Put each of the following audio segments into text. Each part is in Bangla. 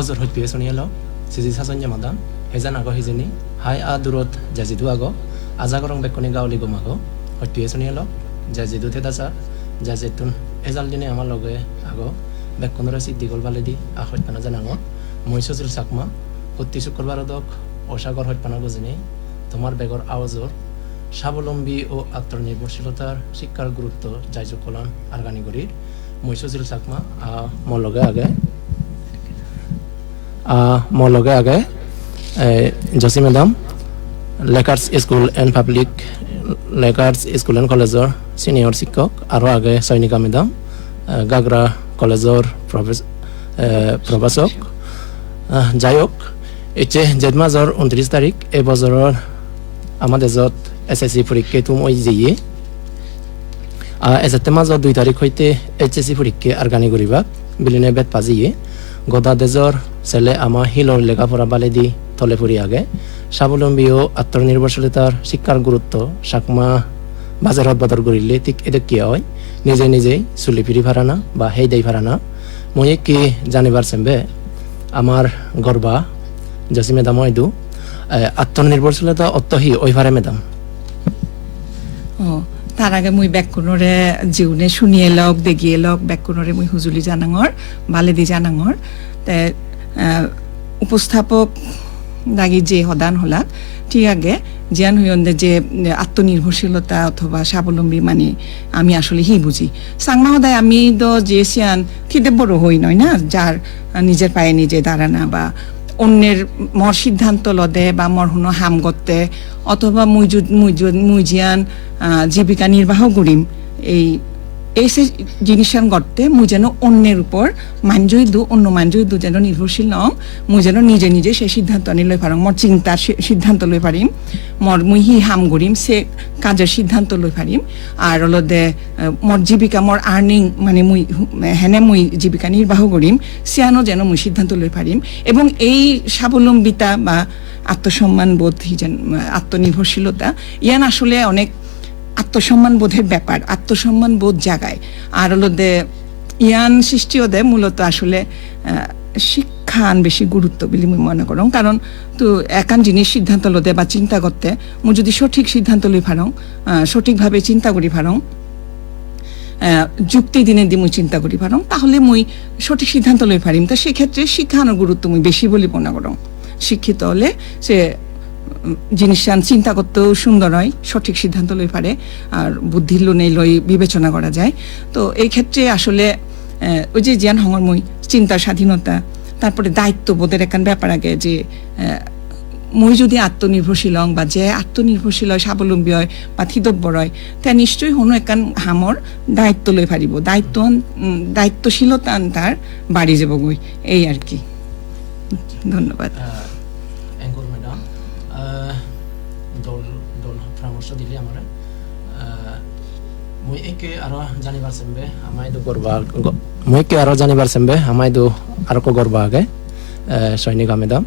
আউজর হইত পিয়ে শুনিয়েল সিজি সাসঞ্জা মাদাম হেজান আগো হিজেনি হাই আ দূরত জাজিদু আগো আজাগরং বেকনি গাউলি গোমাগো হইত পিয়ে শুনিয়েল জাজিদু থেদাসা জাজিতুন এজাল দিনে আমার লগে আগো বেকনরে সিদ্ধি গলবালে দি আহত পানা জানাঙো মই সচিল চাকমা প্রতি শুক্রবার দক অসাগর হইত পানা গজিনি তোমার বেগর আওয়াজর স্বাবলম্বী ও আত্মনির্ভরশীলতার শিক্ষার গুরুত্ব জায়জু কলান আরগানিগড়ির মই সচিল চাকমা মলগে আগে জসি madam Lakers school and public Lakers school and কলেজর সিনিয়র শিক্ষক আরও আগে সৈনিকা ম্যাডাম গাগরা কলেজর প্রভাষক যাই হোক এতে জেঠ মাহৰ 29 তাৰিখ এই বছৰৰ আমাদের যত এসএসসি পরীক্ষা তুম ওই যাইয়ে এসএতে মাহৰ 2 তারিখ হইতে এইচএসসি পরীক্ষা আরগানি করিবা বিলিনে বেত পাজিয়ে গদা দেজর ছেলে আমার হিলর লেখাপড়া বালে দি তলে ফুরি আগে স্বাবলম্বী ও আত্মনির্ভরশীলতার শিক্ষার গুরুত্ব সাকমা বাজারত বাদর করিলে ঠিক এদের কি হয় নিজে নিজেই চুলি ফিরি ফারানা বা হেই দেই ফারানা মই কি জানিবার চেম্বে আমার গর্বা জসি মেদাম হয়তো আত্মনির্ভরশীলতা অত্যহি ওইভারে মেদাম তার আগে মুই ব্যাকুণরে জিউনে শুনিয়ে লক দেখিয়ে লক ব্যাকুণরে মুই হুজুলি জানাঙর বালেদি জানাঙর তে উপস্থাপক দাগি যে হদান হলাক ঠিক আগে জিয়ান হইন্দে যে আত্মনির্ভরশীলতা অথবা স্বাবলম্বী মানে আমি আসলে হি বুঝি সাংমা হদায় আমি তো যে সিয়ান থিতে বড় হই নয় না যার নিজের পায়ে নিজে দাঁড়ানা বা অন্যের মর সিদ্ধান্ত লদে বা মর হুনো হাম করতে অথবা মুই জিয়ান জীবিকা নির্বাহ করিম এই সে জিনিসান করতে মুই যেন অন্যের উপর অন্য মানজই দু যেন নির্ভরশীল নং মুই যেন নিজে নিজে সে সিদ্ধান্ত আনি লই পারম মর চিন্তার সিদ্ধান্ত লই পারিম মুই হি হাম করিম সে কাজের সিদ্ধান্ত লই পারিম আর অলদে মর জীবিকা মর আর্নিং মানে মুই জীবিকা নির্বাহ করিম সিয়ানো যেন মুই সিদ্ধান্ত লই পারিম এবং এই স্বাবলম্বিতা বা আত্মসম্মান বোধ আত্মনির্ভরশীলতা ইয়ান আসলে অনেক আত্মসম্মান বোধের ব্যাপার আত্মসম্মান বোধ জাগায় আর হলোদে ইয়ান সৃষ্টিও দেয় মূলত আসলে শিক্ষান বেশি গুরুত্ব বলে মুই মনে করং কারণ তো একান জিনিস সিদ্ধান্ত লদে বা চিন্তা করতে মুই যদি সঠিক সিদ্ধান্ত লই পারং সঠিকভাবে চিন্তা করি পারং যুক্তি দিনে দি মুই চিন্তা করি পারং তাহলে মুই সঠিক সিদ্ধান্ত লই পারিম তো সেক্ষেত্রে শিক্ষানোর গুরুত্ব মুই বেশি বলে মনে করং শিক্ষিত হলে সে জিনিস চিন্তা করতেও সুন্দর হয় সঠিক সিদ্ধান্ত লই পারে আর বুদ্ধির লোনে লই বিবেচনা করা যায় তো এই ক্ষেত্রে আসলে ওই যে জ্ঞান হঙর মই চিন্তার স্বাধীনতা তারপরে দায়িত্ববোধের একখান ব্যাপার আগে যে মই যদি আত্মনির্ভরশীল হং বা যে আত্মনির্ভরশীল হয় স্বাবলম্বী হয় বা থিতব্বর হয় তা নিশ্চয়ই হনো একখান হামর দায়িত্ব লই পারিব দায়িত্বশীলতা তার বাড়ি যাব গই এই আর কি ধন্যবাদ পরামর্শ দিলে আমার মই একে আরো জানিবার চেম্বে আমায় দো আরো গর্বা আগে সৈনিকা ম্যাডাম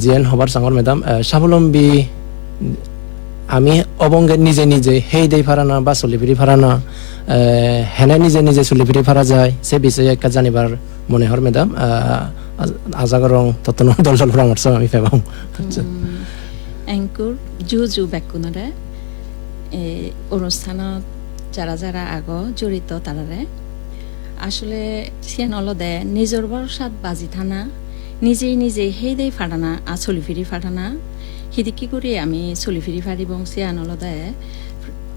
জিএন হবার সাঙ্গর ম্যাডাম স্বাবলম্বী আমি অবঙ্গে নিজে নিজে হেই দেই ফারানা বা চলি ফিরি ফারানা হেনে নিজে নিজে চলি ফিরি ফারা যায় সে বিষয়ে একটা জানিবার মনে হর ম্যাডাম আজাগরং ততন দল পরামর্শ আমি পেবাম এংকুর জু বেকুনরে অনুষ্ঠানত যারা যারা জড়িত তারারে আসলে সিয়ান অলদে নিজের ভরসাত বাজি থানা নিজেই নিজে সেই দেই ফাটানা চলি ফিরি ফাটানা সিদি কি করি আমি চলি ফিরি ফারিব সিয়ান অলদে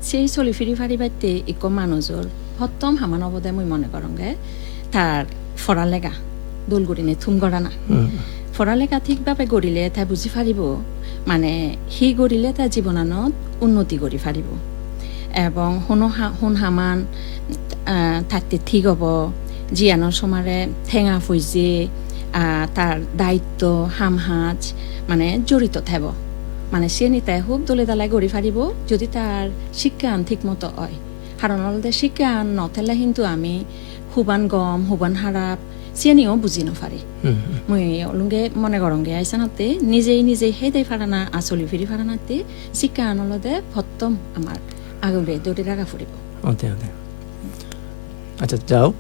সেই চলি ফিরি ফারিবাইতে ইক মানুষর সপ্তম হামান অবদে মই মনে করঙ্গে তার ফরালেগা দোলগুড়িনে থুম গড়া না ফরালেখা ঠিকভাবে গড়িলে তাই বুঝি ফারিব মানে সি গড়িলে তাই জীৱনানত উন্নতি কৰি ফারিব এবং হুন হামান থাকতে ঠিক হব জিয়ানোর সমারে ঠেঙা ফুইজে তার দায়িত্ব হামহাজ মানে জড়িত থাকব মানে সে নিতাই খুব দলে দালাই গড়ি ফারিব যদি তার শিক্ষান ঠিক মতো হয় কারণ অলদে শিক্ষান নথেলে কিন্তু আমি হুবান গম হুবান হারাপ সিয়ানিও বুঝি নফারি মই অলুঙ্গে মনে করঙ্গে আইসানতে নিজেই নিজেই হেদাই ফারানা আসলি ফিরি ফারানাতে শিক্ষা আনলদে ভত্তম আমার আগলে দৌড়ে রাখা ফুরিব আচ্ছা যাওক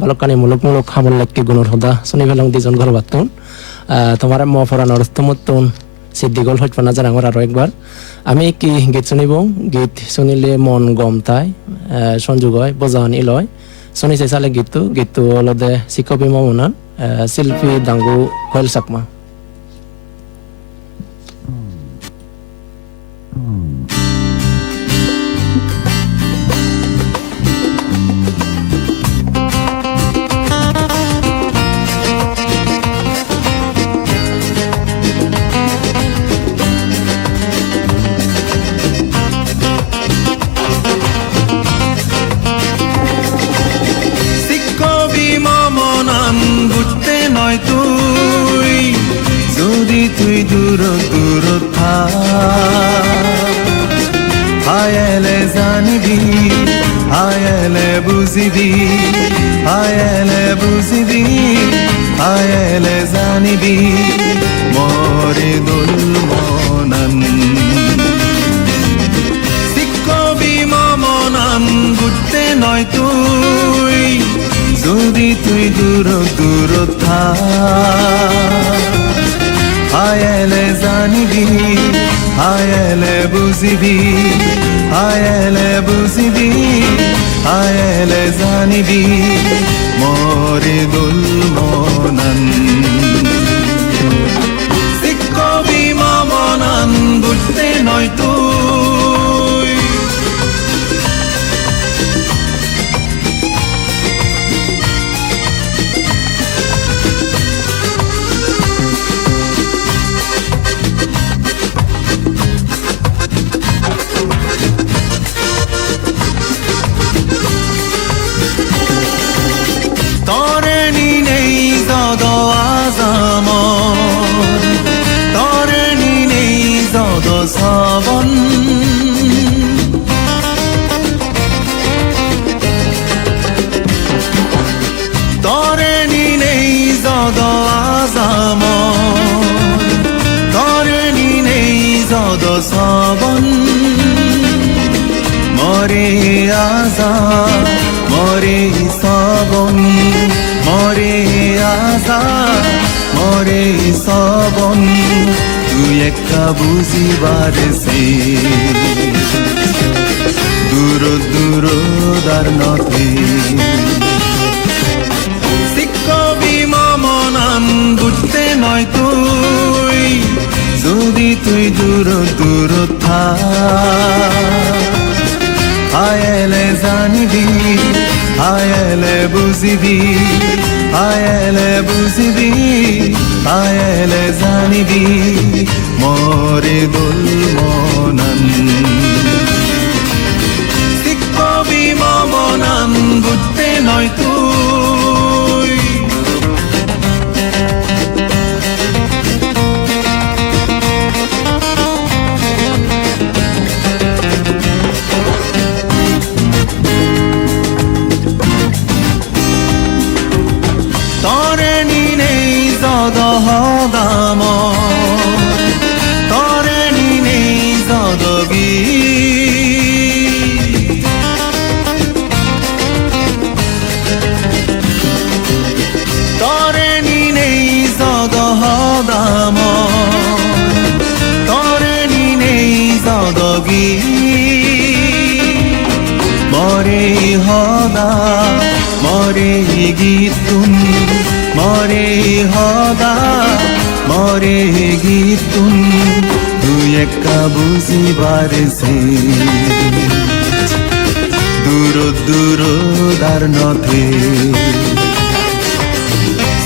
বালকানি মূলক খামল লাকি গুণর হদা শুনি ফেলং দিজন ঘর বাতুন তোমার ম ফরানোর স্তমতুন সিদ্দিগল হইপনা জানাঙর আরো একবার আমি কি গীত শুনিব গীত শুনিলে মন গম তাই সংযোগ হয় বোজান ইলয় শুনিছে চালে গীতটো অলদে শিকবি মমনান শিল্পী দাঙ্গু কয়েল চাকমা আয়েলে জানিবি মরে দুল মনান শিকবি মমনান বুঝতে নয় তুই যদি তুই দূর থাক আয়েলে জানিবি আয়েলে বুঝিবি আয়েলে জানিবি মরে দুল মনান শিকবি মমনান বুঝতে নয় তুই সবন তুই একা বুঝিবার সে দূর দার নথে শিকবি মমনান বুঝতে নয় তুই যদি তুই দূর থাক আয়েলে জানিবি আয়েলে বুঝিবি আয়েলে জানিবি মরে দুল মনান শিকবি মমনান বুঝতে নয় তুই মরে গীতুন তুই একা বুঝিবার সে দূর দার নথে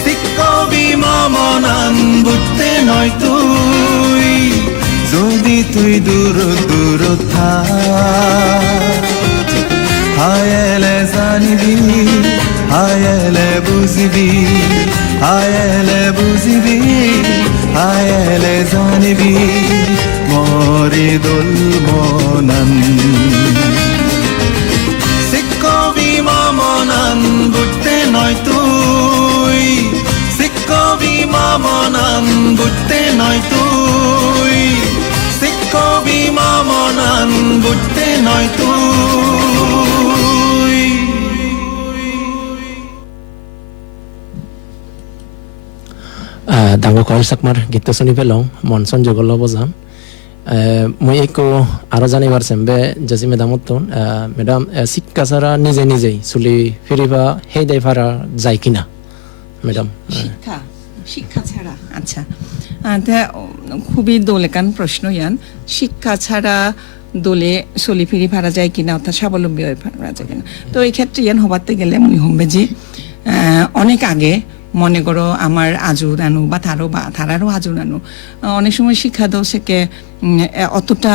শিকবি মমনান বুঝতে নয় তুই যদি তুই দূর থাক আয়েলে জানিবি আয়েলে বুঝিবি আয়েলে জানিবি মরে দুল মনান শিকবি মমনান বুঝতে নয় তুই শিকবি মমনান বুঝতে নয় তুই শিকবি মমনান বুঝতে নয় তুই ডাঙৰ কল চাকমাৰ গীত শুনি পেলাওঁ মন সংযোগ ল'ব যাম মই একো আৰু জানিবাৰ চেম্বে জাজি মেডামতো মেডাম শিক্ষা ছাড়া নিজে নিজেই চুলি ফিরিবা সেই দেয় ফারা যায় কিনা ম্যাডাম শিক্ষা ছাড়া আচ্ছা তা খুবই দোলেকান প্রশ্ন ইয়ান শিক্ষা ছাড়া দোলে চলি ফিরি ফারা যায় কিনা অর্থাৎ স্বাবলম্বী হয়ে ফারা যায় কিনা তো এই ক্ষেত্রে ইয়ান হবাতে গেলে মুই হমবে যে অনেক আগে মনে করো আমার আজু নানু বা তারারও আজু নানু অনেক সময় শিক্ষা দাও সেকে অতটা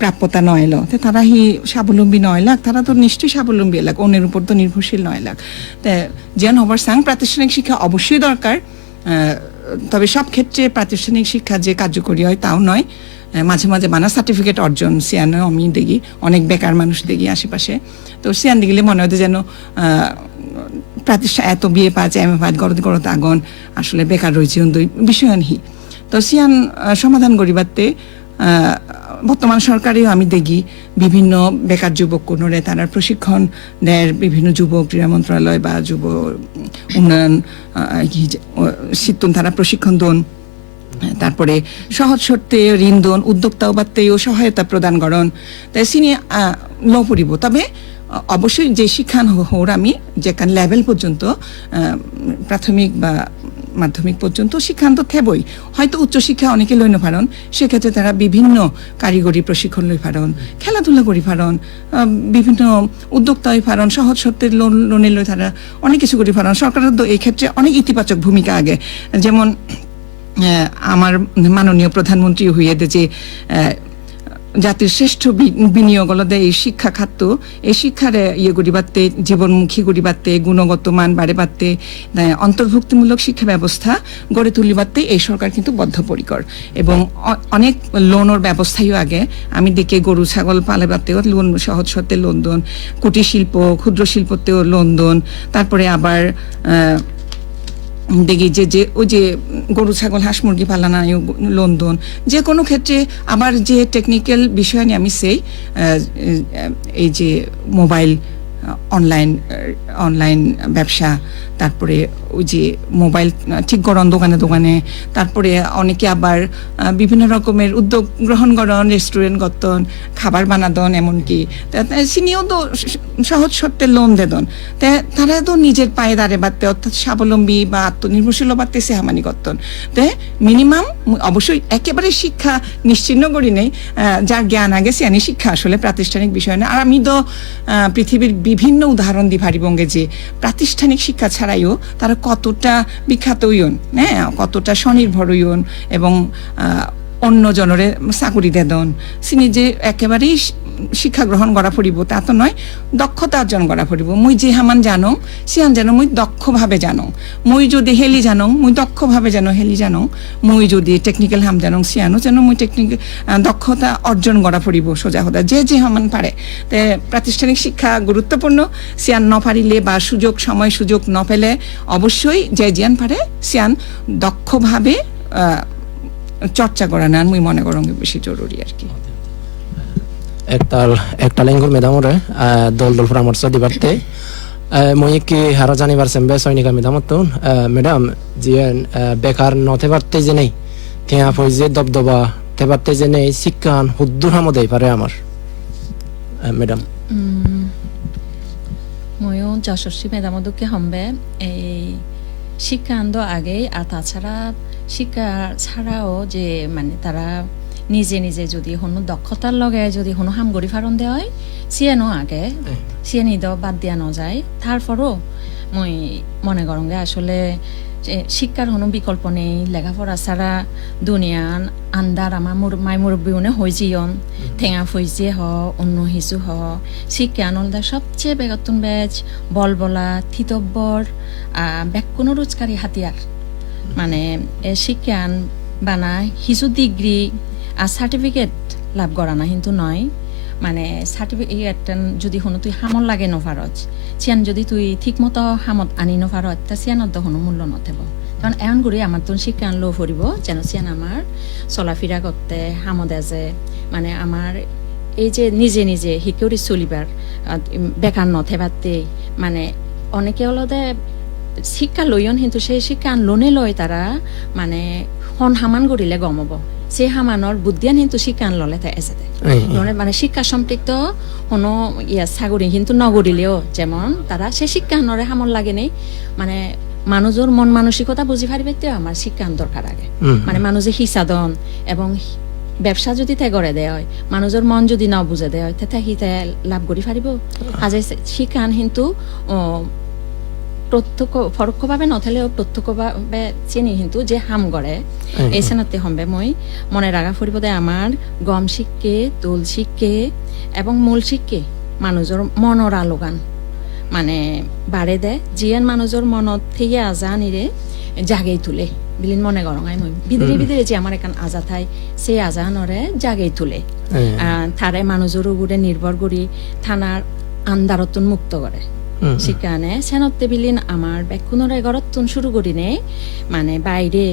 প্রাপ্যতা নয় লো তারা হি স্বাবলম্বী নয় লাখ তারা তো নিশ্চয়ই স্বাবলম্বী লাখ অন্যের উপর তো নির্ভরশীল নয় লাখ তা যেন হবার সাং প্রাতিষ্ঠানিক শিক্ষা অবশ্যই দরকার তবে সব ক্ষেত্রে প্রাতিষ্ঠানিক শিক্ষা যে কার্যকরী হয় তাও নয় মাঝে মাঝে বানা সার্টিফিকেট অর্জন সিয়ানো আমি দেখি অনেক বেকার মানুষ দেখি আশেপাশে তো সিয়ান দেখলে মনে হয় যেন প্রাতিষ্ঠান এত বিয়ে পাচ্ছে এম এ পাঁচ গরত আগন আসলে বেকার রয়েছে বিষয়ানহি তো সিয়ান সমাধান করিবাতে বর্তমান সরকারেও আমি দেখি বিভিন্ন বেকার যুবক কোনরে তারা প্রশিক্ষণ দেয় বিভিন্ন যুব ক্রীড়া মন্ত্রণালয় বা যুব উন্নয়ন সিদ্ধন তারা প্রশিক্ষণ দন তারপরে সহজ শর্তে ঋণ দন উদ্যোক্তা বাত্তেও সহায়তা প্রদান করন তাই সিনি লো পড়িব তবে অবশ্যই যে শিক্ষা হোর আমি যেখান লেভেল পর্যন্ত প্রাথমিক বা মাধ্যমিক পর্যন্ত শিক্ষান্ত থেবই হয়তো উচ্চশিক্ষা অনেকে লইন পারন সেক্ষেত্রে তারা বিভিন্ন কারিগরি প্রশিক্ষণ লই পারন খেলাধুলা করি পারন বিভিন্ন উদ্যোক্তা হয়ে পারন সহজ শর্তের লোনে লই তারা অনেক কিছু করি পারন সরকারের তো এই ক্ষেত্রে অনেক ইতিবাচক ভূমিকা আগে যেমন আমার মাননীয় প্রধানমন্ত্রী হইয়ে যে জাতির শ্রেষ্ঠ বিনিয়োগ হলো এই শিক্ষা খাত এই শিক্ষার ইয়ে করিবাতে জীবনমুখী করিবাতে গুণগত মান বাড়ে বাড়তে অন্তর্ভুক্তিমূলক শিক্ষা ব্যবস্থা গড়ে তুলিবাতে এই সরকার কিন্তু বদ্ধপরিকর এবং অনেক লোনের ব্যবস্থাও আগে আমি দেখে গরু ছাগল পালাবাতেও লোন সহজ শর্তে লোন দন কুটির শিল্প ক্ষুদ্র শিল্পতেও লোন দন তারপরে আবার দেখি যে ওই যে গরু ছাগল হাঁস মুরগি পালানা লোন যে কোনো ক্ষেত্রে আবার যে টেকনিক্যাল বিষয় নিয়ে আমি সেই এই যে মোবাইল অনলাইন ব্যবসা তারপরে ওই যে মোবাইল ঠিক করন দোকানে তারপরে অনেকে আবার বিভিন্ন রকমের উদ্যোগ গ্রহণ করন রেস্টুরেন্ট গতন খাবার বানাদন এমনকি সিনিও তো সহজ শর্তে লোন দেদন তারা তো নিজের পায়ে দাঁড়ে বাড়তে অর্থাৎ স্বাবলম্বী বা আত্মনির্ভরশীল বাড়তে সে হামানি করতেন মিনিমাম অবশ্যই একেবারে শিক্ষা নিশ্চিহ্ন করি নেই যার জ্ঞান আগে সে আনি শিক্ষা আসলে প্রাতিষ্ঠানিক বিষয় না আর আমি তো পৃথিবীর বিভিন্ন উদাহরণ দি ভারিবঙ্গে যে প্রাতিষ্ঠানিক শিক্ষা ছাড়াইও তারা কতটা বিখ্যাত হইন হ্যাঁ কতটা স্বনির্ভর হইন এবং অন্য জনরে চাকুরি দেদন সিনি যে একেবারেই শিক্ষা গ্রহণ করা পড়িব তা তো নয় দক্ষতা অর্জন করা পড়িব মুই যে হামান জানো সিয়ান জানো মুই দক্ষভাবে জানো মুই যদি হেলি জানো মুই দক্ষভাবে জানো হেলি জানো মুই যদি টেকনিক্যাল হাম জানো সিয়ানো যেন মুই টেকনিক্যাল দক্ষতা অর্জন করা পড়িব সোজা হতা যে হামান পারে তে প্রাতিষ্ঠানিক শিক্ষা গুরুত্বপূর্ণ সিয়ান ন পারিলে বা সময় সুযোগ ন পেলে অবশ্যই যে জিয়ান পারে সিয়ান দক্ষভাবে চর্চা করা না মুই মনে করং বেশি জরুরি আর কি একটা লেঙ্গুর মেদামরে দল পরামর্শ দিবারতে মই কি হারা জানিবার সেম্বে সৈনিকা মেদামত ম্যাডাম জিয়ান বেকার নতে পারতে যে নেই থিয়া ফইজে দবদবা তে পারতে যে নেই শিক্ষান হুদ্দুর হামদেই পারে আমার ম্যাডাম ময়ও যশস্বী মেদামদকে হম্বে এই শিক্ষা আন্দ আগে আর তাছাড়া শিক্ষা ছাড়াও যে মানে তারা নিজে নিজে যদি কোনো দক্ষতার লগে যদি কোনো হামগড়ি ফারণ দেওয়া হয় সিয়ানো আগে সিয়ানি দ বাদ দিয়া নযায় তারপরও মই মনে করঙ্গে আসলে শিক্ষার কোনো বিকল্প নেই লেখাপড়া ছাড়া দুনিয়ান আন্দার আমার মাই মুরব্বী উনি হয়ে জিয়ন ঠেঙা ফইজিয়ে হ অন্য হিসু হ শিক্ষা আনলদা সবচেয়ে বেগতুন বেজ বলবলা থিতব্বর ব্যাকুনো রোজগারি হাতিয়ার মানে শিক্ষান বানা হিজু ডিগ্রি আর সার্টিফিকেট লাভ করা না কিন্তু নয় মানে সার্টিফিকেট যদি শুনো তুই হামল লাগে নভারত চিয়ান যদি তুই ঠিকমতো হামত আনি নভারত তা চিয়ানত কোনো মূল্য নথেব কারণ এমন করে আমার তো শিক্ষা আনলেও ফুরিব যেন চিয়ান আমার চলাফেরা করতে হামদ আছে মানে আমার এই যে নিজে নিজে শিকিউরি চলিবার বেকার নথেবাতে মানে অনেকে হলদে শিক্ষা লইন কিন্তু সেই শিক্ষা লোনে লয় তারা মানে হন হামান গড়িলে গমব সেই হামানৰ বুদ্ধিয়ান কিন্তু শিক্ষা ললে তাই এসে মানে শিক্ষা সম্পৃক্ত কোনো চাকরি কিন্তু নগরিলেও যেমন তারা সেই শিক্ষানরে হামল লাগে নেই মানে মানুষের মন মানসিকতা বুঝি পারিবে তো আমার শিক্ষান দরকার আগে মানে মানুষে হিসাদন এবং ব্যবসা যদি তাই গড়ে দেয় হয় মানুষের মন যদি ন বুঝে দেয় হয় তাতে হিতে লাভ করি পারিব আজ শিক্ষান কিন্তু প্রত্যক্ষ পরোক্ষভাবে নথালেও প্রত্যক্ষভাবে চিনি কিন্তু যে হাম গড়ে এই চেনাতে হম্বে মই মনে রাখা ফুরিব দে আমার গম শিক্ষে দোল শিক্ষে এবং মূল শিক্ষে মানুষের মনের আলোগান মানে বাড়ে দেয় জিয়ান মানুষের মনত থেকে আজা নিরে জাগেই তুলে বিলিন মনে গরঙাই মই বিদিরে বিদিরে যে আমার এখান আজা থাই সেই আজা নরে জাগেই তুলে থারে মানুষের উপরে নির্ভর করি থানার আন্দারতন মুক্ত করে শিক্ষানে সেনতে বিলিন আমার বেকুনরে গরতন শুরু করি নে মানে বাইরে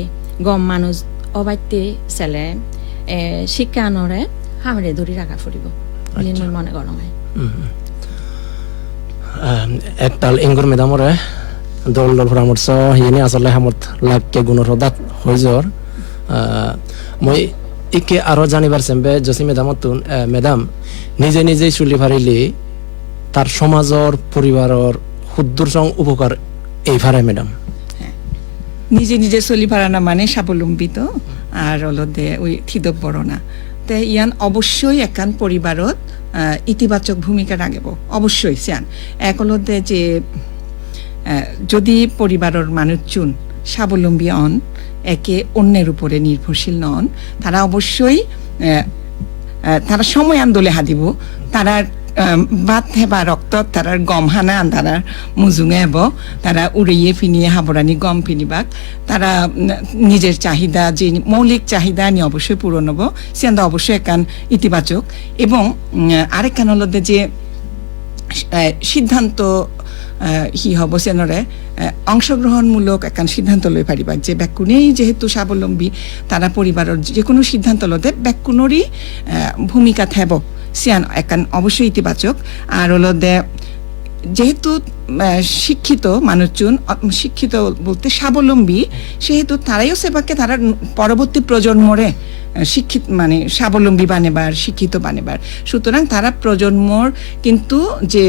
গম মানুষ অবাইতে ছেলে শিক্ষানরে হামরে ধরি রাখা ফুরিব বিলিন মনে গরঙাই একটাল ইংগুর মেদামরে দল দল পরামর্শ হিনি আসলে হামত লাভকে গুণরদাত হৈ যর মই ইকে আরো জানিবার চেম্বে জসি মেদামতুন মেদাম নিজে নিজেই চুলি ফারিলি তার সমাজর পরিবারর ক্ষুদ্র সং উপকার এই ফারে ম্যাডাম নিজে নিজে চলি পারানা মানে স্বাবলম্বিত আর অলদে ওই থিদব বড়না তে ইয়ান অবশ্যই একান পরিবারত ইতিবাচক ভূমিকা রাখিব অবশ্যই সিয়ান একলদে যে যদি পরিবারের মানুষজন স্বাবলম্বী হন একে অন্যের উপরে নির্ভরশীল নন তারা অবশ্যই তারা সময় আন্দোলে হাদিব তারা বাদ হেবা রক্ত তারার গম হানা তারার মুজুঙে হব তারা উড়িয়ে ফিনিয়ে হাবরানি গম ফিনিবাক তারা নিজের চাহিদা যে মৌলিক চাহিদা নিয়ে অবশ্যই পূরণ হব সেটা অবশ্যই একান ইতিবাচক এবং আরেকখান হল যে সিদ্ধান্ত হি হব সেনরে অংশগ্রহণমূলক একান সিদ্ধান্ত লই পারিবা যে ব্যাকুনেই যেহেতু স্বাবলম্বী তারা পরিবারের যে কোনো সিদ্ধান্ত লতে ব্যাকুনেরই ভূমিকা থাকব সিয়ান একান অবশ্যই ইতিবাচক আর হলো দে যেহেতু শিক্ষিত মানুষজন শিক্ষিত বলতে স্বাবলম্বী সেহেতু তারাইও সেবাকে তারা পরবর্তী প্রজন্মরে শিক্ষিত মানে স্বাবলম্বী বানেবার শিক্ষিত বানেবার সুতরাং তারা প্রজন্মর কিন্তু যে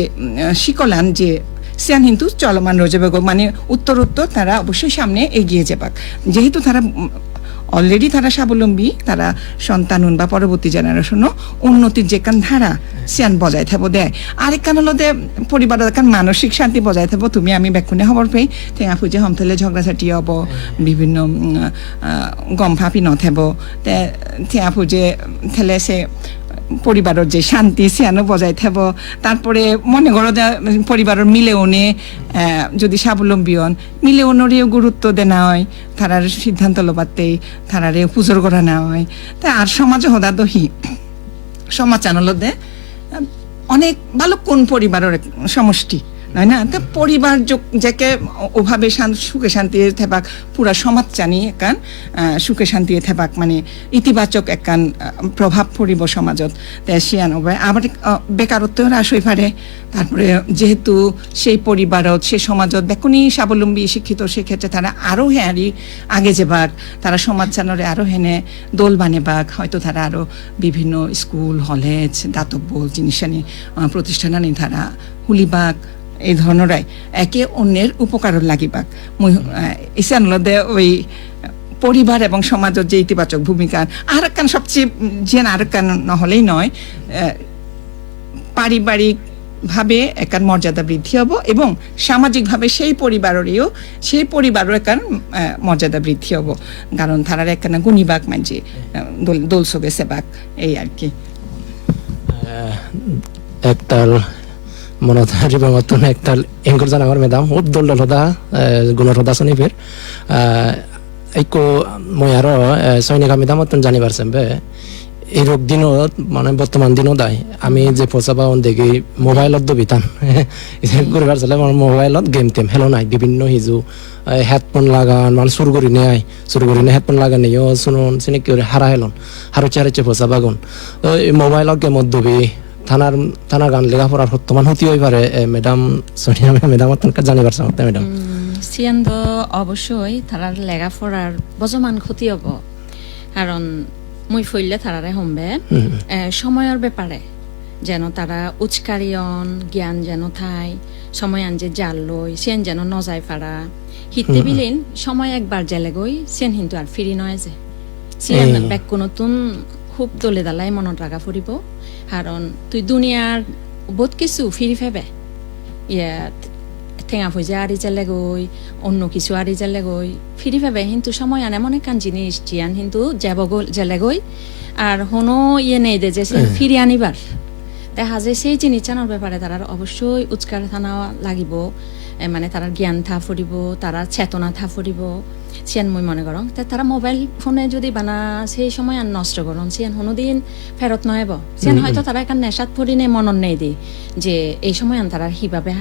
শিকলান যে সিয়ান কিন্তু চলমান রয়েছে মানে উত্তরোত্তর তারা অবশ্যই সামনে এগিয়ে যাবাক যেহেতু তারা অলরেডি তারা স্বাবলম্বী তারা সন্তানুন বা পরবর্তী জেনারেশনও উন্নতির যেখান ধারা সিয়ান বজায় থাকবো দেয় আরেকখান হলো দে পরিবারের এখান মানসিক শান্তি বজায় থাকবো তুমি আমি ব্যাকুনে খবর পেয়ে তে আপু যে হমথেলে ঝগড়াঝাটি হব বিভিন্ন গম ফাঁপি নথেব তে আপু যে থেলে সে পরিবারের যে শান্তি সিয়ানো বজায় থাকবো তারপরে মনে করো যে পরিবারের মিলেওনে যদি স্বাবলম্বী হন মিলেওনেরও গুরুত্ব দেনা হয় তারার সিদ্ধান্ত লবাতেই তারারে পুজোর করা না হয় তা আর সমাজে হদা দহি সমাজ আনলদে অনেক ভালো কোন পরিবারের সমষ্টি নয় না তো পরিবার যাকে ওভাবে সুখে শান্তি থাক পুরা সমাজ জানি একান সুখে শান্তি থাক মানে ইতিবাচক একান প্রভাব পড়িব সমাজত সিয়ান আবার বেকারত্ব হ্রাস হয়ে পারে তারপরে যেহেতু সেই পরিবারত সেই সমাজত বেকুনি স্বাবলম্বী শিক্ষিত সেক্ষেত্রে তারা আরও হেয়ারি আগে যাবাক তারা সমাজ জানরে আরও হেনে দোল বানেবাক হয়তো তারা আরও বিভিন্ন স্কুল কলেজ দাতব্য জিনিস আনি প্রতিষ্ঠান আনি তারা হুলিবাক এই ধরনেরাই একে অন্যের উপকার লাগিবাক ইসানলদে ওই পরিবার এবং সমাজের যে ইতিবাচক ভূমিকা আর একখান সবচেয়ে যে আর একখান নহলেই নয় পারিবারিক ভাবে একান মর্যাদা বৃদ্ধি হব এবং সামাজিকভাবে সেই পরিবারের একান মর্যাদা বৃদ্ধি হব কারণ তারার একখানা গুণীবাক মানছে দোলসোগে সেবাক এই আর কি একটাল মনত রিবামতন একটাল এঙ্কর জান আমার মেদাম খুব দল হদা গুণর হদা শনিবের এইকো মই আরো সৈনিকা মেদামতন জানিবার চেম্বে এই রোগ দিনত মানে বর্তমান দিনও দায় আমি যে পচাবা দেখি মোবাইলত দবিতান করিবার চালে মোবাইলত গেম টেম হেলো নাই বিভিন্ন হিজু হেডফোন লাগান মানে চুর করি নেয় চুর করি নে হেডফোন লাগান নিও শুনুন চিনি কি হারা হেলন হারুচে হারুচে পচাবা গুণ তো মোবাইলত গেমত দবি থানার গান লেখাপড়ার বর্তমান হতে হই পারে ম্যাডাম সোনিয়া ম্যাডাম আপনার জানিবার চাহতে ম্যাডাম সিয়ান তো অবশ্যই তারার লেখাপড়ার বজমান ক্ষতি হব কারণ মুই ফইলে তারারে হমবে সময়ের ব্যাপারে যেন তারা উচ্কারিয়ন জ্ঞান যেন থাই সময় আনজে জাল লই সেন যেন নজাই পারা হিতে বিলিন সময় একবার জেলে গই সেন কিন্তু আর ফিরি নয় যে সিয়ান ব্যাক নতুন খুব দলে দালাই মনত রাখা ফুরিব কারণ তুই দুনিয়ার বহুত কিছু ফিরি ফেবে ইয়াত ঠেঙা ফুজে আড়ি জেলে গই অন্য কিছু আড়ি জেলে গই ফিরি ফেবে কিন্তু সময় আন এমন একখান জিনিস জিয়ান কিন্তু যাব জেলে গই আর হনো ইয়ে নেই দে যে ফিরি আনিবার দেখা যায় সেই জিনিস জানার ব্যাপারে তারা অবশ্যই উৎকার থানা লাগিব মানে তারা জ্ঞান থা ফুরিব তারা চেতনা থা ফুরিব সিয়ান মই মনে করং তারা মোবাইল ফোনে যদি বানা সেই সময় আর নষ্ট করন সিয়ান কোনোদিন ফেরত নহব সিয়ান হয়তো তারা এখন নেশাত পড়ি নে মনন নেই দি যে এই সময় আন তারা হিভাবে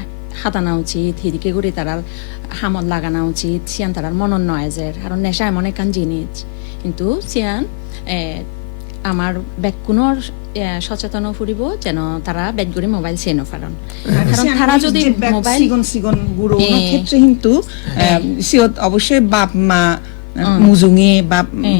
হাতানা উচিত হিদিকে করে তারার হামত লাগানো উচিত সিয়ান তারার মনন নয় যে কারণ নেশা এমন একখান জিনিস কিন্তু সিয়ান আমার ব্যাকুণর সচেতন ফুরিব যেন তারা বেদ করে মোবাইল চেনো পারন কারণ তারা যদি মোবাইল সিগন গুরু ক্ষেত্রে কিন্তু সিয়ত অবশ্যই বাপ মা মুজুঙে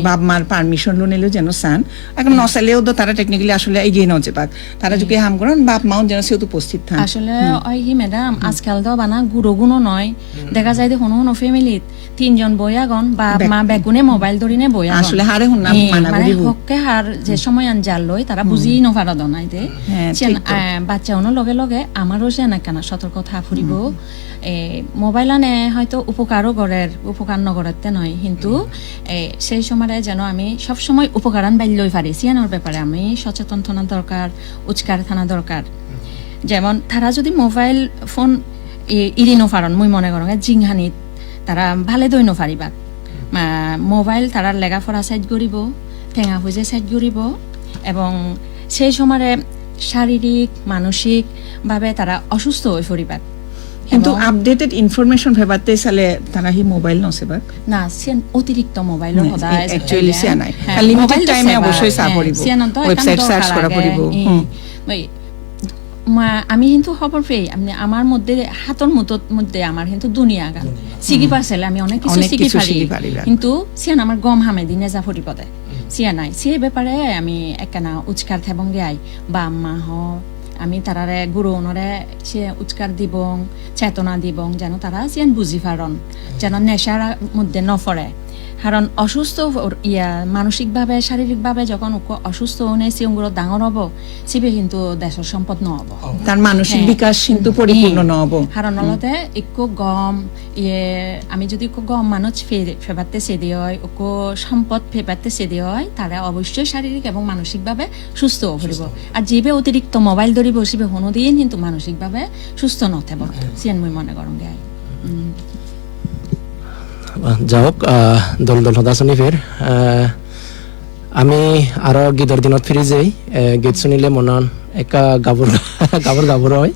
বাপ মার পারমিশন লো নিলেও যেন চান এখন নচালেও তো তারা টেকনিক্যালি আসলে এগিয়ে নজে পাক তারা যদি হাম করেন বাপ মাও যেন সিয়ত উপস্থিত থান আসলে ওই কি ম্যাডাম আজকাল তো বানা গুরু গুণও নয় দেখা যায় যে কোনো ফ্যামিলিত 3 জন বইয়াগন বাপ মা বেগুনে মোবাইল ধরিনে বইয়াগন আসলে হারে হুন না মানা মানে করিব হককে হার যে সময় আন জাল লই তারা বুঝি নফারা দনাইতে বাচ্চা অন্য লগে লগে আমারও সে না কেন সতর্কতা ফুরিব মোবাইল আনে হয়তো উপকারও করের উপকার নগরতে নয় কিন্তু সেই সময় যেন আমি সব সময় উপকারান বাইলই পারি সিয়ানোর ব্যাপারে আমি সচেতন থানা দরকার উৎকার থানা দরকার যেমন তারা যদি মোবাইল ফোন ইরি নফারন মই মনে করো জিংহানিত তারা ভালে দই নফারিবা মোবাইল তারা লেখাপড়া সাইড করিব ঠেঙা ফুজে সাইড করিব এবং সেই সময় শারীরিক মানসিকভাবে তারা অসুস্থ হয়ে পড়িবা কিন্তু আপডেটেড ইনফরমেশন ভেবাতে চালে তারা হি মোবাইল নসেবা না সিয়ান অতিরিক্ত মোবাইল হদায় অ্যাকচুয়ালি সিয়া নাই লিমিটেড টাইমে অবশ্যই সা পড়িব ওয়েবসাইট সার্চ করা পড়িব আমি কিন্তু খবর পেয়ে আমার মধ্যে হাতর মধ্যে আমার কিন্তু দুনিয়া গান শিখি পারছিলে আমি অনেক কিছু শিখি পারি কিন্তু সিয়ান আমার গম হামে দিনে যা ফরি পদে সিয়া নাই সে ব্যাপারে আমি একখানা উৎকার থেবং গাই বা আম্মা হ আমি তারারে গুরু ওনরে সে উৎকার দিবং চেতনা দিবং যেন তারা সিয়ান বুঝি পারন যেন নেশার মধ্যে নফরে কারণ অসুস্থ মানসিকভাবে শারীরিকভাবে যখন অসুস্থ হনে সিংগুলো ডাঙর হব সিবে কিন্তু দেশের সম্পদ নহব তার মানসিক বিকাশ কিন্তু পরিপূর্ণ নহব কারণ অলতে একো গম আমি যদি গম মানুষ ফেবাতে সেদি হয় ওকো সম্পদ ফেবাতে সেদি হয় তারা অবশ্যই শারীরিক এবং মানসিকভাবে সুস্থ হব আর যিবে অতিরিক্ত মোবাইল ধরিব সিবে কোনোদিন কিন্তু মানসিকভাবে সুস্থ নথেব সিয়ান মই মনে করম গাই যাওক দল দল সদাচনী ফের আমি আরো গীতৰ দিনত ফিরি যাই গীত শুনিলে মনন একা গাবর গাবর হয়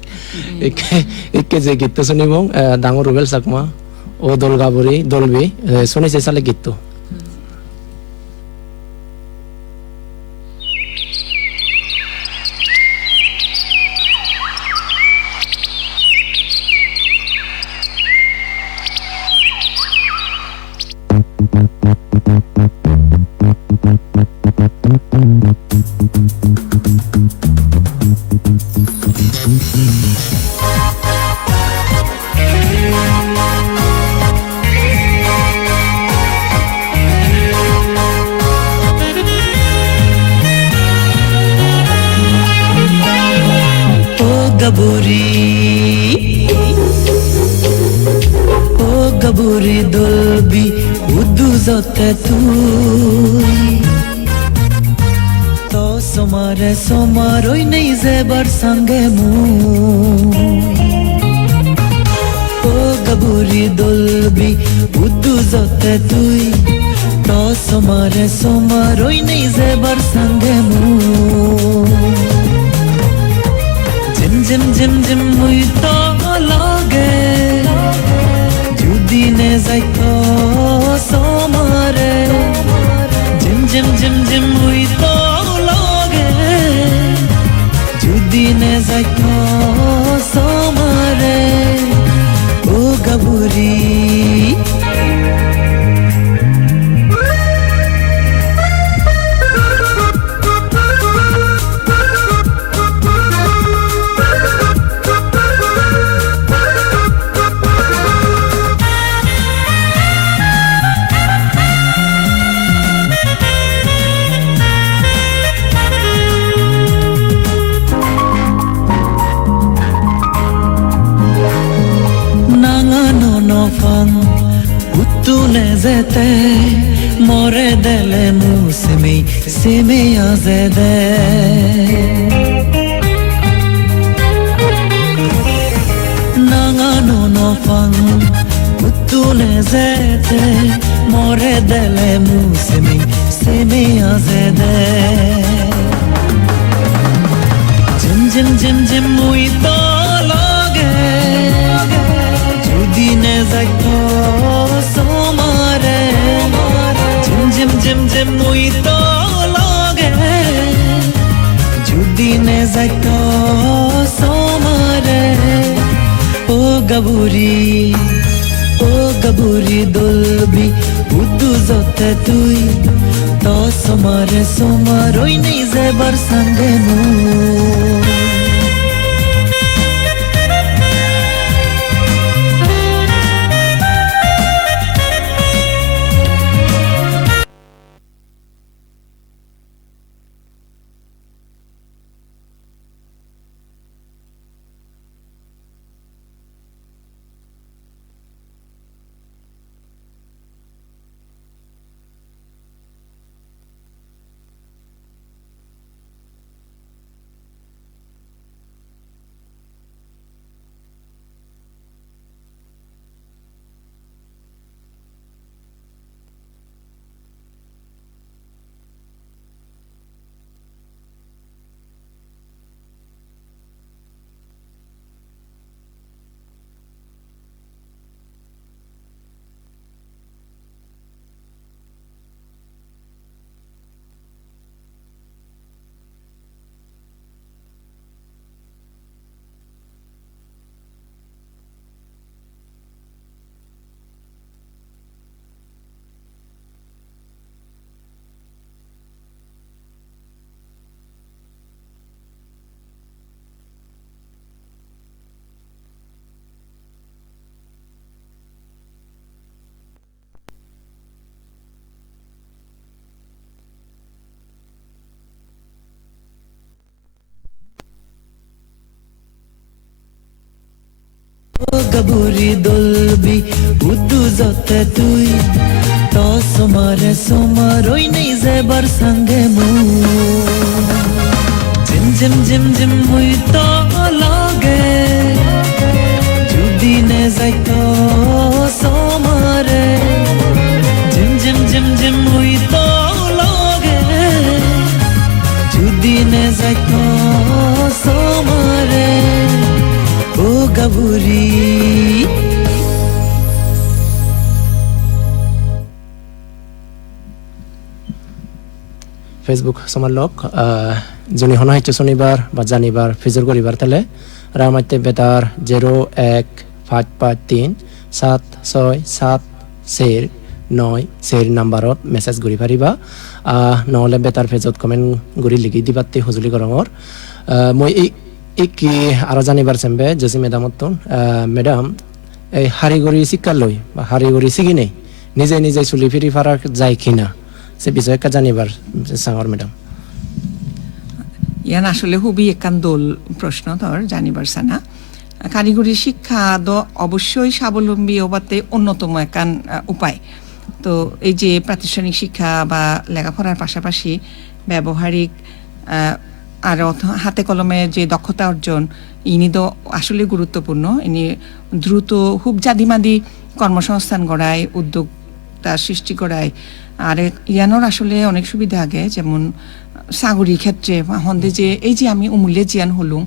একে যে গীত শুনিব ডাঙর রুবেল চাকমা ও দল গাবরি দলবি শুনিছে চালে গীতটো গবুরি দলবি উদু যতে তুই তো সমারে সমারই নেই যেবার সঙ্গে ও গবুরি দলবি উদু যতে তুই তো সমারে সমারই নেই যেবার সঙ্গে জিম জিম জিম জিম মুই তো লাগে দিনে যাইতো সমারে জিম জিম জিম জিম মুই তো লাগে যদি যাইতো সোমারে ও গাবুরি Zete more dele musimi simi azede Nanga no fang utune zete more dele musimi simi azede Jim mui to lage judine zakto somare jim mui to lage judine zakto somare o gaburi dolbi uddu zotte tui to somare somaroi nei zebar sange mu Gaburi dolbi uddu zotte tui to somaroi nei zebar sange mu jim mui to lage judine zaito somare jim mui to lage judine zaito somare o gaburi Facebook সমার লোক জনি হনা হইছে শনিবার বা জানিবার ফিজর করিবার তেলে রামাইতে বেতার 015537674 নাম্বারত মেসেজ করি পারিবা নহলে বেতার ফেজত কমেন্ট করি লিখি দিবাতে হুজুলি করঙর মই কি আরো জানিবার চেম্বে জসি মেডামতন ম্যাডাম এই হারিগরি শিক্ষা লই বা হারিগরি শিখি নেই নিজে চুলি ফিরি ফারা যায় কিনা সে বিষয়ে একটা জানিবার সাঙর ম্যাডাম ইয়ান আসলে খুবই একান দোল প্রশ্ন ধর জানিবার সানা কারিগরি শিক্ষা অবশ্যই স্বাবলম্বী হবাতে অন্যতম একান উপায় তো এই যে প্রাতিষ্ঠানিক শিক্ষা বা লেখাপড়ার পাশাপাশি ব্যবহারিক আর হাতে কলমে যে দক্ষতা অর্জন ইনি তো আসলে গুরুত্বপূর্ণ ইনি দ্রুত খুব জাদিমাদি কর্মসংস্থান গড়ায় উদ্যোক্তা সৃষ্টি করায় আর ইয়ানোর আসলে অনেক সুবিধা আগে যেমন সাগরি ক্ষেত্রে হন্দে যে এই যে আমি উমূল্যে জিয়ান হলুম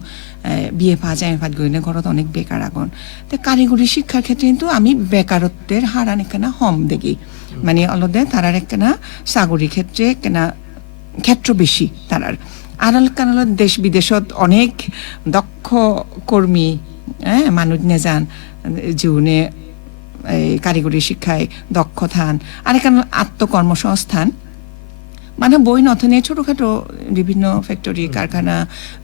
বিয়ে পা যায় ভাত গইনে ঘরত অনেক বেকার আগন তো কারিগরি শিক্ষার ক্ষেত্রে কিন্তু আমি বেকারত্বের হার অনেকখানা হম দেখি মানে অলদে তারার একখানা সাগরি ক্ষেত্রে একখানা ক্ষেত্র বেশি তারার আড়াল কানালত দেশ বিদেশত অনেক দক্ষ কর্মী মানুষ নেজান জীবনে এই কারিগরি শিক্ষায় দক্ষ থান আর এখানে আত্মকর্মসংস্থান মানে বই নথনে ছোটখাটো বিভিন্ন ফ্যাক্টরি কারখানা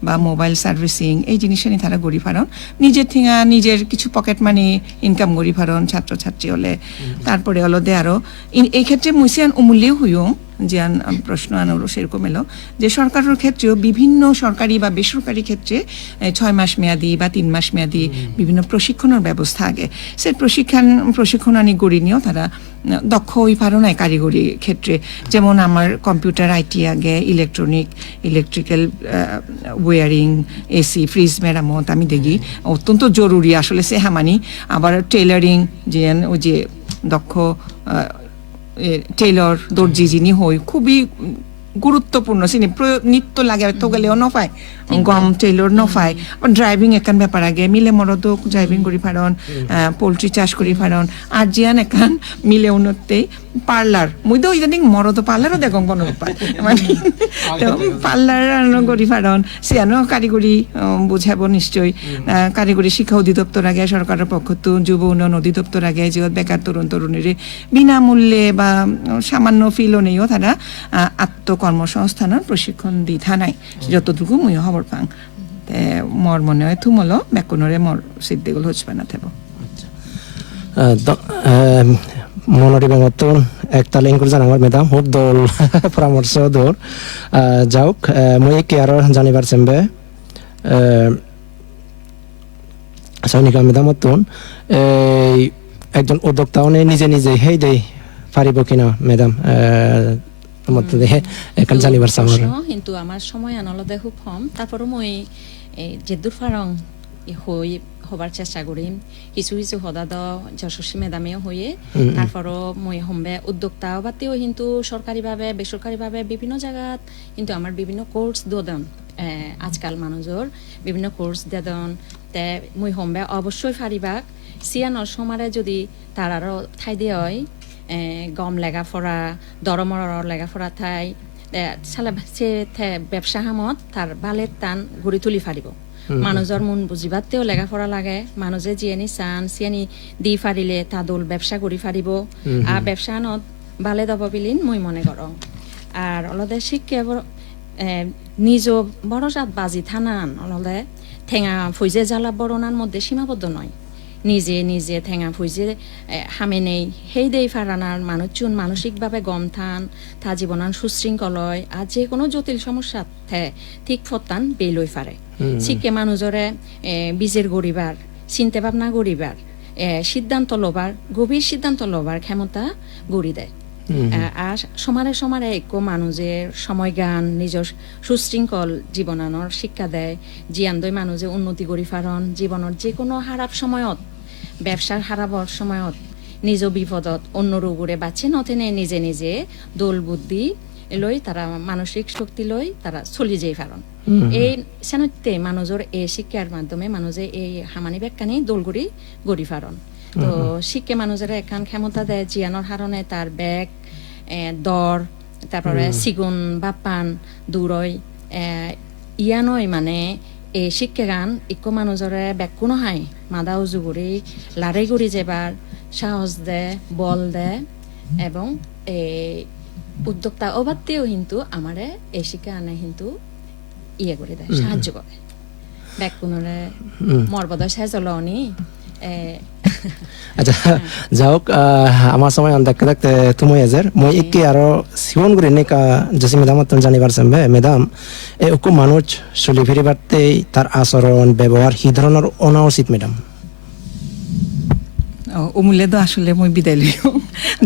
বা মোবাইল সার্ভিসিং এই জিনিস নিয়ে তারা গড়ি ফারন নিজের থিঙা নিজের কিছু পকেট মানি ইনকাম গড়ি ফারন ছাত্রছাত্রী হলে তারপরে হলো দে আরো এই ক্ষেত্রে মুসিয়ান অমূল্যেও হইও যেন প্রশ্ন আনলো সেরকম এলো যে সরকারের ক্ষেত্রেও বিভিন্ন সরকারি বা বেসরকারি ক্ষেত্রে 6 মাস মেয়াদি বা 3 মাস মেয়াদি বিভিন্ন প্রশিক্ষণের ব্যবস্থা আগে সে প্রশিক্ষণ আনি গড়ি নিয়েও তারা দক্ষ হই পারো না কারিগরি ক্ষেত্রে যেমন আমার কম্পিউটার আইটি আগে ইলেকট্রিক্যাল ওয়ারিং এসি ফ্রিজ মেরামত আমি দেখি অত্যন্ত জরুরি আসলে সে হামানি আবার টেইলারিং যে ওই যে দক্ষ টেইলর দর্জি যিনি হই খুবই গুরুত্বপূর্ণ সিনি নিত্য লাগে তো গেলেও নফায় গম টেইলর নফায় ড্রাইভিং একান ব্যাপার আগে মিলে মরদ ড্রাইভিং করি ফারন পোলট্রি চাষ করি ফারন আর জিয়ান একান মিলে উন্নতেই পার্লার মুই তো ইদানিং মরদ পার্লারও দেখো বনপায় মানে তো পার্লার করি ফারন সিয়ানো কারিগরি বুঝাবো নিশ্চয়ই কারিগরি শিক্ষা অধিদপ্তর আগে সরকারের পক্ষ তো যুব উন্নয়ন অধিদপ্তর আগে যে বেকার তরুণ তরুণীরে বিনামূল্যে বা সামান্য ফিলও নেইও তারা আত্মকর্মসংস্থানের প্রশিক্ষণ দি থানায় যতটুকু মুই খবর পাং মর মনে হয় থুমলো বেকুনরে মর সিদ্ধিগুলো হচ্ছে না থেব মনরি বেঙ্গতন একতাল ইনকুর জান আমার মেদাম হুট দল পরামর্শ দর যাওক মই কি আর জানিবার চেম্বে সৈনিকা মেদামতন এই একজন উদ্যোক্তা নিজে নিজে হেই দেই পারিব কিনা মেদাম মত দেহে একাল জানিবার সামর কিন্তু আমার সময় আনলদে খুব কম তারপর মই যে দূর ফারং হই হবার চেষ্টা করিম কিছু কিছু হদাদ যশস্বী মেদামেও হয়ে তারপরও মই হম্বে উদ্যোক্তা বাতেও কিন্তু সরকারিভাবে বেসরকারিভাবে বিভিন্ন জায়গাত কিন্তু আমার বিভিন্ন কোর্স দোদন আজকাল মানুষের বিভিন্ন কোর্স দেদন তে মই হম্বে অবশ্যই ফারিবাক সিয়ানর সমারে যদি তার আরো ঠাই দিয়ে হয় গম লেগাফরা দরমরর লেগাফরা ঠাই সালা সে ব্যবসা হামত তার বালের টান গড়ি তুলি ফারিব মানুষের মন বুঝিবাতেও লেখাপড়া লাগে মানুষে জিয়ানি চান সিয়ানি দি ফারিলে তা দোল ব্যবসা করি ফারিব আর ব্যবসা আনত বালে দব বিলিন মই মনে কর আর অলদে শিক্ষা নিজ বড় জাত বাজি থানান অলদে ঠেঙা ফৈজে জ্বালা বড়নার মধ্যে সীমাবদ্ধ নয় নিজে নিজে ঠেঙা ফুইজে হামে নেই সেই দেই ফারানার মানুষজন মানসিকভাবে গম থান তা জীবনান সুশৃঙ্খলয় আর যে কোনো জটিল সমস্যা ঠিক ফতান বেলই ফারে শিখে মানুষরে বীজের গড়িবার চিন্তা ভাবনা গড়িবার সিদ্ধান্ত লবার গভীর সিদ্ধান্ত লবার ক্ষমতা গড়ি দেয় আর সমারে এক মানুষের সময় জ্ঞান নিজের সুশৃঙ্খল জীবনানোর শিক্ষা দেয় জিয়ানদয় মানুষে উন্নতি করি ফারণ জীবনের যে কোনো খারাপ সময়ত ব্যবসার খারাপর সময়ত নিজ বিপদত অন্য রোগরে বাঁচে নথেনে নিজে নিজে দোল বুদ্ধি লই তারা মানসিক শক্তি লই তারা চলি যাই ফারণ এই সেনতে মানুষের এই শিক্ষার মাধ্যমে মানুষে এই হামানি ব্যাখ্যানি দোল গড়ি ফারণ তো শিক্ষে মানুষের এখান ক্ষমতা দেয় জিয়ানোর হারণে তার ব্যাগ দর তারপরে সিগুন বাপান দূরই ইয়ানই মানে এই শিক্ষা গান ইকো মানুষরে ব্যাগ কোনো হাই মাদা উজু করি লাড়াই করি যেবার সাহস দেয় বল দেয় এবং এই উদ্যোক্তা অবাধতেও কিন্তু আমারে এই শিক্ষা আনে কিন্তু ইয়ে করে দেয় সাহায্য করে ব্যাগ কোনরে মর্বদা সাহায্যলনি আচ্ছা যাওক আমার সময় দেখতে দেখতে তুমি এজের মই একে আরো সিবন করে নেকা জসি মেদাম তুমি জানিবার চামবে মেদাম এই উকু মানুষ চলি ফিরিবারতে তার আচরণ ব্যবহার হি ধরনের অনা উচিত মেডাম অমূল্যে তো আসলে মই বিদায় লইও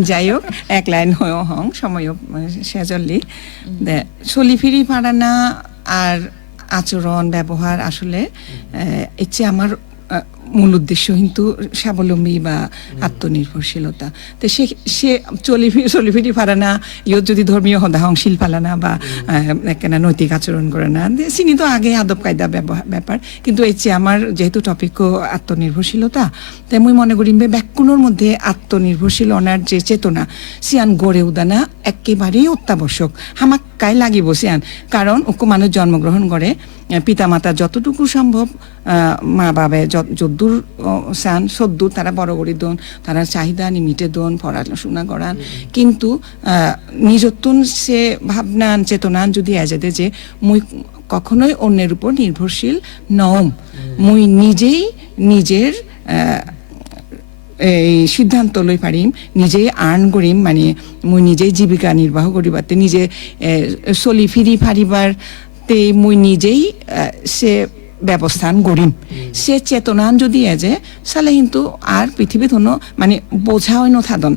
যাই হোক এক লাইন হয়েও হং সময় সেজল্লি চলি ফিরি পারানা আর আচরণ ব্যবহার আসলে ইচ্ছে আমার মূল উদ্দেশ্য কিন্তু স্বাবলম্বী বা আত্মনির্ভরশীলতা তো সে চলিফিরি পারে না ইয়ত যদি ধর্মীয় সদাহংশীল পালা না বা একখানা নৈতিক আচরণ করে না চিনি তো আগে আদব কায়দা ব্যাপার কিন্তু এই যে আমার যেহেতু টপিকও আত্মনির্ভরশীলতা তাই মই মনে করি ব্যাকুণের মধ্যে আত্মনির্ভরশীল অনার যে চেতনা সিয়ান গড়ে উদানা একেবারেই অত্যাবশ্যক হামাক্কা ধাক্কায় লাগিব সিয়ান কারণ ওকো মানুষ জন্মগ্রহণ করে পিতামাতা যতটুকু সম্ভব মা বাবা যদ্দূর সান সদ্দূর তারা বড় করে দোন তারা চাহিদা নিমিটে দোন পড়াশোনা করান কিন্তু নিজত্বন সে ভাবনান চেতনান যদি এজেদে যে মুই কখনোই অন্যের উপর নির্ভরশীল নম মুই নিজেই নিজের এই সিদ্ধান্ত লই পারিম নিজেই আর্ন করিম মানে মুই নিজেই জীবিকা নির্বাহ করিবাতে নিজে চলি ফিরি ফারিবার তে মুই নিজেই সে ব্যবস্থান করিম সে চেতনান যদি এজে সালে কিন্তু আর পৃথিবীত হনো মানে বোঝা হয় নথাদন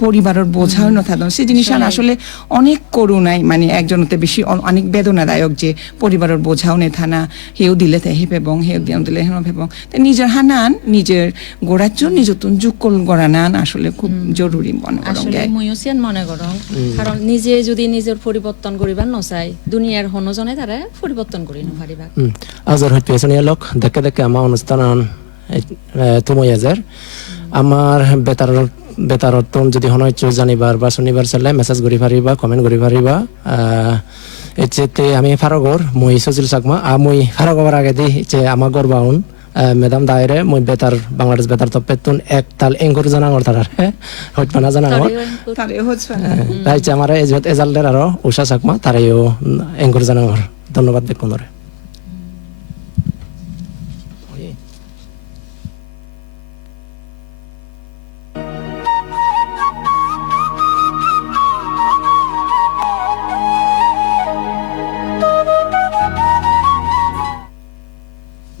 পরিবারের বোঝা হয় নথাদন সে জিনিস আসলে অনেক করুণাই মানে একজনতে বেশি অনেক বেদনাদায়ক যে পরিবারের বোঝাও নেথানা হেও দিলে তে হে পেবং হেও দিলে হেন পেবং নিজের হানান নিজের গোড়াচ্য নিজতন যুকল গড়ানান আসলে খুব জরুরি মনে করং আসলে ময়ও সিয়ান মনে করং কারণ নিজে যদি নিজের পরিবর্তন করিবার নচাই দুনিয়ার হনজনে তারা পরিবর্তন করি নপারিবা আজর হইতে এসনিয়া লোক দেখে দেখে আমার অনুষ্ঠান তুমি আজার আমার বেতারত যদি হনয় জানিবার বা শনিবার চালে মেসেজ করি পারিবা কমেন্ট করি পারিবা এতে আমি ফারগর মই সজিল চাকমা মই ফারগর আগে দি যে আমার গর্বাউন মেডাম দায়রে মই বেতার বাংলাদেশ বেতার তপেতুন এক তাল এঙ্গুর জানাঙর তার হইত না জানাঙর তাই যে আমার এজালদের আরো উষা চাকমা তারাইও এঙ্গুর জানাঙর ধন্যবাদ বেকুনরে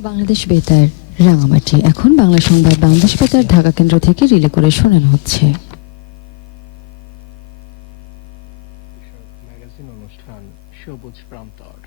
বাংলাদেশ বেতার রাঙামাটি এখন বাংলা সংবাদ বাংলাদেশ বেতার ঢাকা কেন্দ্র থেকে রিলে করে শোনানো হচ্ছে ম্যাগাজিন অনুষ্ঠান সবুজ প্রান্তর।